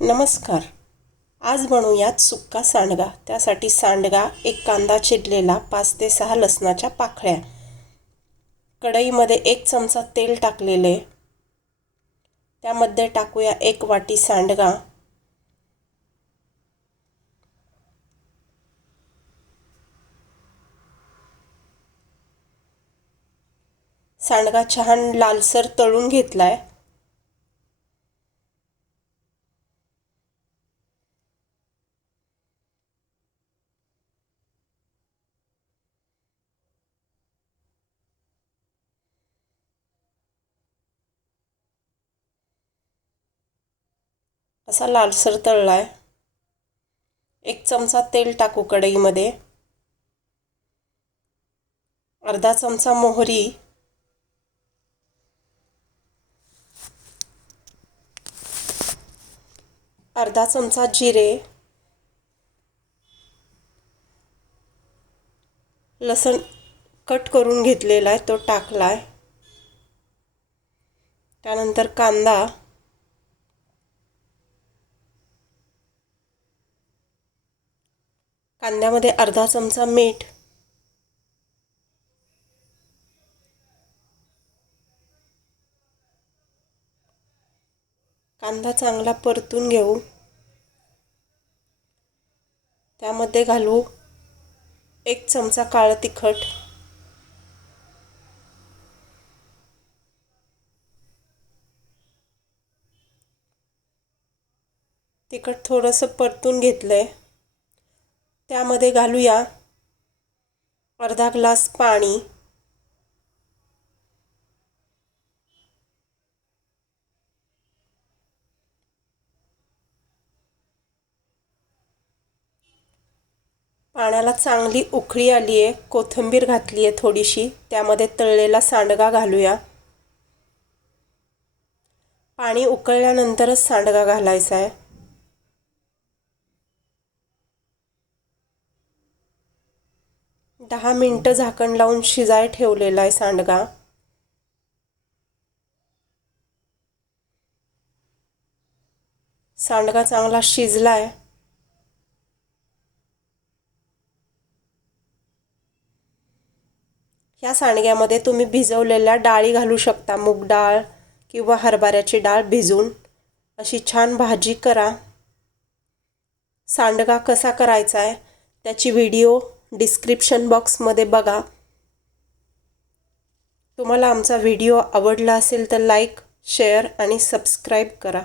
नमस्कार. आज बनवूयात सुक्का सांडगा. त्यासाठी सांडगा, एक कांदा चिरलेला, 5 ते 6 लसणाच्या पाकळ्या, कढईमध्ये 1 चमचा तेल टाकलेले, त्यामध्ये टाकूया 1 वाटी सांडगा, सांडगा छान लालसर तळून घेतलाय. असा लालसर तळलाय. 1 चमचा तेल टाकू कढईमध्ये, अर्धा चमचा मोहरी, अर्धा चमचा जिरे, लसूण कट करून घेतलेला आहे तो टाकलाय. त्यानंतर कांदा, कांद्यामध्ये अर्धा चमचा मीठ, कांदा चांगला परतून घेऊ. त्यामध्ये घालू 1 चमचा काळं तिखट, तिखट थोडंसं परतून घेतलंय. त्यामध्ये घालूया अर्धा ग्लास पाणी, पाण्याला चांगली उकळी आली आहे. कोथिंबीर घातली आहे थोडीशी. त्यामध्ये तळलेला सांडगा घालूया. पाणी उकळल्यानंतरच सांडगा घालायचा आहे. दहा मिनिटं झाकण लावून शिजाय ठेवलेला आहे सांडगा. सांडगा चांगला शिजलाय. या सांडग्यामध्ये तुम्ही भिजवलेल्या डाळी घालू शकता. मूग डाळ किंवा हरभऱ्याची डाळ भिजवून अशी छान भाजी करा. सांडगा कसा करायचा आहे त्याची व्हिडिओ डिस्क्रिप्शन बॉक्समध्ये बघा. तुम्हाला आमचा व्हिडिओ आवडला असेल तर लाईक, शेअर आणि सबस्क्राईब करा.